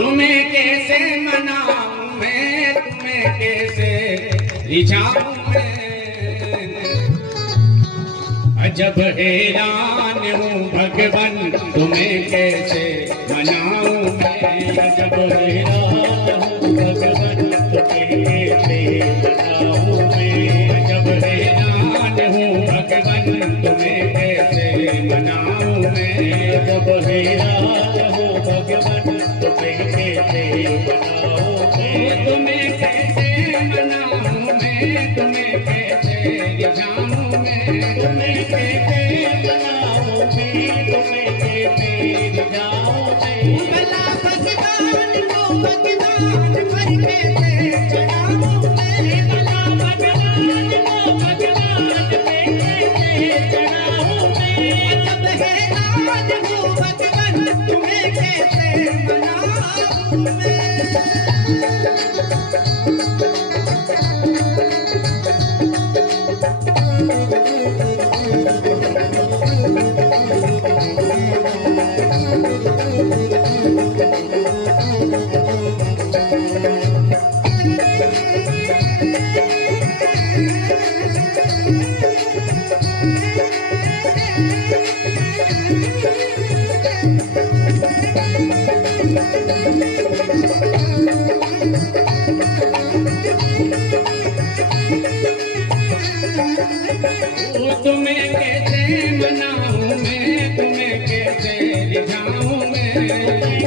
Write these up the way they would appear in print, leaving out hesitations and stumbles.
तुम्हें कैसे मनाऊं मैं, तुम्हें कैसे रिझाऊं मैं। अजब हैरान हूँ भगवन, तुम्हें कैसे मनाऊं मैं। अजब हैरान हूँ भगवन, तुम्हें कैसे मनाऊं मैं। अजब हैरान हूँ भगवन, तुम्हें कैसे मनाऊं मैं। अजब हैरान हूँ भगवन, तुम्हें कैसे मनाऊं मैं। तुम्हें कैसे मनाऊं मैं, तुम्हें कैसे रिझाऊं मैं। तुम्हें कैसे मनाऊं मैं, तुम्हें कैसे रिझाऊं मैं। भला भगवान को भगवान पर कैसे चढ़ाऊं मैं। भला भगवान को भगवान पे कैसे चढ़ाऊं मैं। अजब हैरान हूँ भगवान, तुम्हें कैसे मनाऊं मैं। तुम्हें कैसे मनाऊं मैं, तुम्हें कैसे रिझाऊं मैं।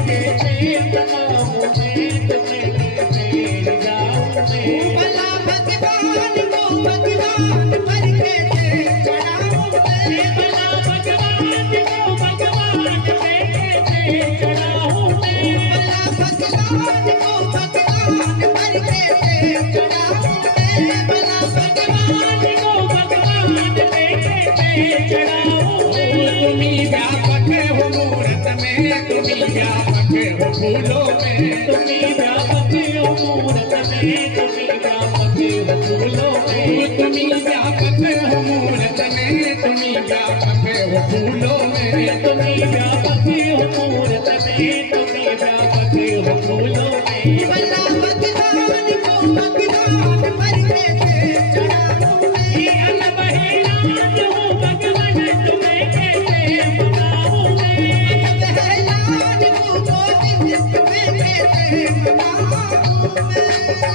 कैसे मनाऊं मैं, तुम्हें कैसे रिझाऊं मैं। भला भगवान को भगवान पर कैसे चढ़ाऊं मैं। भला भगवान को भगवान पे कैसे चढ़ाऊं मैं। भला भगवान को भगवान पर कैसे चढ़ाऊं मैं। भला भगवान को भगवान पे कैसे चढ़ाऊं मैं। तुम्हीं व्यापक हो मूरत में, तुम्हीं व्यापक हो फूलों में। तुम्हीं व्यापक हो मूरत में, तुम्हीं व्यापक हो फूलों में। तुम्हीं व्यापक हो मूरत में, तुम्हीं व्यापक हो फूलों में। तुम्हीं व्यापक हो मूरत में, तुम्हीं व्यापक हो फूलों में। भला भगवान को भगवान पर कैसे चढ़ाऊं मैं। अजब हैरान हूँ भगवान, तुम्हें कैसे मनाऊं मैं। अजब हैरान हूँ गोविंद, तुम्हें कैसे मनाऊं मैं। मेरा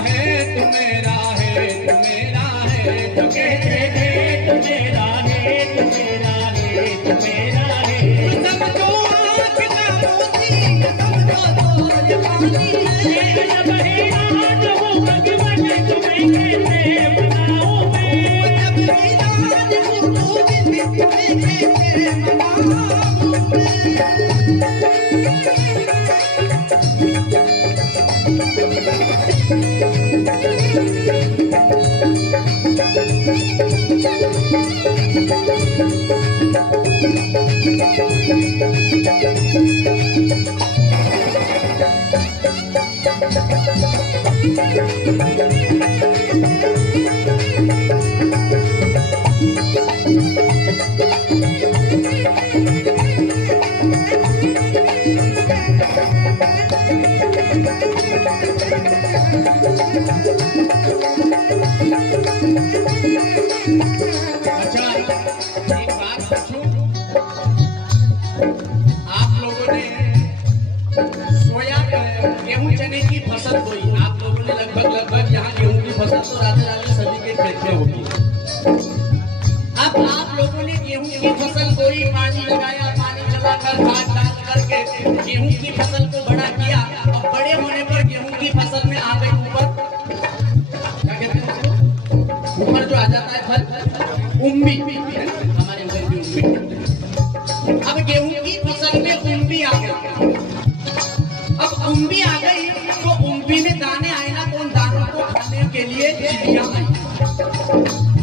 है, तू मेरा है, तू मेरा है, सब तो लोगों ने सोया गेहूं चने की फसल बोई। आप लोगों ने लगभग यहाँ गेहूं की फसल तो राधे सभी के खेत में होगी। अब आप लोगों ने गेहूं की फसल बोई, पानी लगाया, पानी लगाकर खाद डाल करके गेहूं की फसल को बड़ा किया। अब बड़े होने पर गेहूं की फसल में आ गई ऊपर, क्या कहते हैं उसको, ऊपर जो आ जाता है फल, उम्बी, हमारे उधर भी उम्बी। अब गेहूं की फसल में उम्बी आ गई। अब उम्बी आ गई तो उम्बी में दाने आए ना, तो उन दानों को खाने के लिए चिड़िया आई।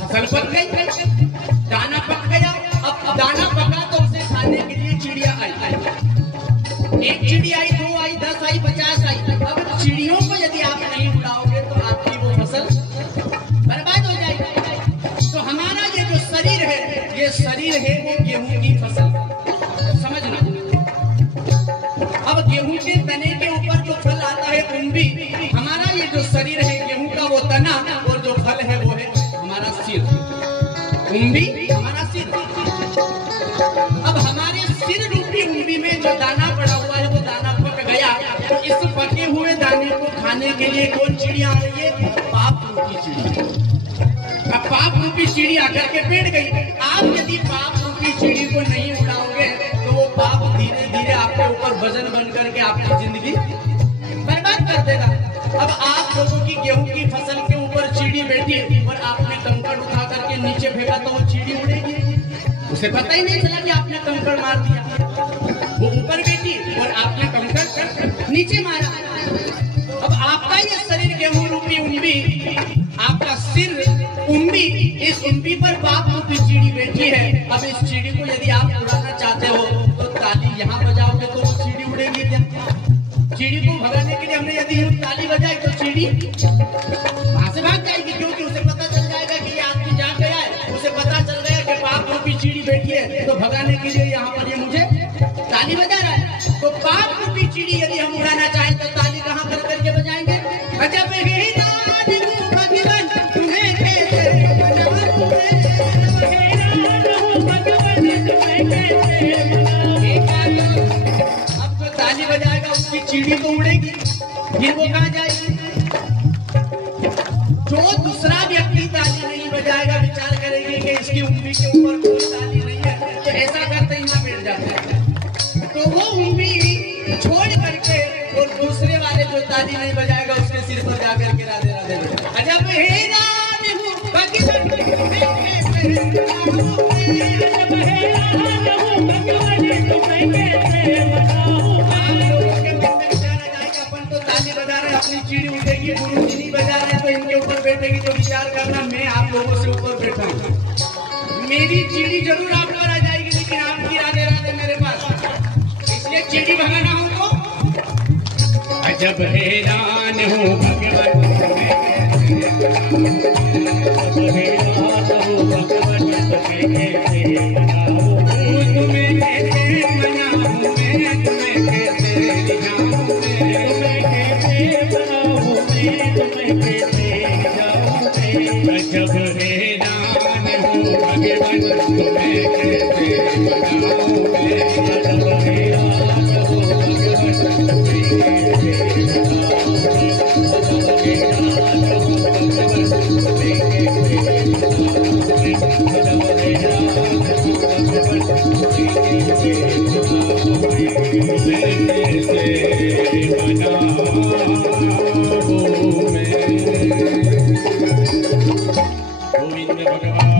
फसल पक गई, दाना पक गया। अब दाना पका तो उसे खाने के लिए चिड़िया आई। एक चिड़िया आई, 2 आई, 10 आई, 50 आई। अब चिड़ियों को यदि आप नहीं उड़ाओगे तो आपकी वो फसल बर्बाद हो जाएगी। तो हमारा ये जो शरीर है, ये शरीर है वो गेहूं की फसल, समझना। अब गेहूं के तने के ऊपर जो फल आता है उम्बी, हमारा ये जो शरीर है गेहूं का वो तना, और जो फल है वो है हमारा सिर, उम्बी हमारा सिर। अब हमारे सिर रूपी उम्बी में जो दाना पड़ा हुआ है वो दाना पक गया। तो इस पके हुए दाने को खाने के लिए कौन चिड़िया आ रही है? पाप रूपी चिड़िया। अब पाप रूपी चिड़ी आकर के बैठ गई। आप यदि पाप रूपी चिड़ी को नहीं उड़ाओगे तो वो पाप धीरे धीरे आपके ऊपर वजन बन करके आपकी जिंदगी बर्बाद कर देगा। अब आप लोगों की गेहूं की फसल के ऊपर चिड़ी बैठी और आपने कंकड़ उठा करके नीचे फेंका तो वो चिड़ी उड़ेगी, उसे पता ही नहीं चला कि आपने कंकड़ मार दिया। वो ऊपर बैठी और आपने कंकड़ नीचे मारा। अब आपका ये शरीर गेहूं रूपी उम्बी, आपका सिर उम्बी, इस उम्बी पर पाप रूपी चिड़ी बैठी है। अब इस चिड़ी को यदि आप उड़ाना चाहते हो तो ताली यहाँ बजाओगे तो वो चिड़ी उड़ेगी क्या? चिड़ी को भगाने के लिए हमने यदि हम ताली बजाई तो चिड़ी वहां से भाग जाएगी, क्योंकि उसे पता चल जाएगा कि ये आदमी जाग गया है। उसे पता चल गया कि पाप रूपी चिड़ी बैठी है, तो भगाने के लिए यहाँ पर ये मुझे ताली बजा रहा है। तो पाप रूपी चिड़ी यदि हम उड़ाना चाहें तो ताली कहाँ कर करके बजाएंगे? अजब है भगवान तुम्हें कैसे बनाऊं अब जो ताली बजाएगा उसकी चिड़ी तो उड़ेगी, फिर वो कहाँ जाएगी? जो दूसरा व्यक्ति ताली नहीं बजाएगा, विचार करेंगे कि इसकी उंगली के ऊपर कोई ताली नहीं है, तो ऐसा करते ही ना बैठ जाते हैं। तो वो उंगली छोड़ करके और दूसरे वाले जो ताली नहीं बजाएगा उसके सिर पर जाकर के राधे राधे। अजब हे राधे हूँ भगवान अपनी चिड़ी उठेगी, गुरु जी नहीं बजा रहे तो इनके ऊपर बैठेगी। तो विचार करना, मैं आप लोगों से ऊपर बैठा हूँ, मेरी चिड़ी जरूर आप पर आ जाएगी, लेकिन आपकी राधे राधे मेरे पास। इसलिए चिड़ी भगाना हो तो अजब हैरान हूँ भगवान तुम्हें कैसे मनाऊं मैं, तुम्हें कैसे रिझाऊं जब हैरान हूँ भगवान तुम्हें कैसे मनाऊं मैं, जब हैरान हूँ भगवान गोविंद भगवान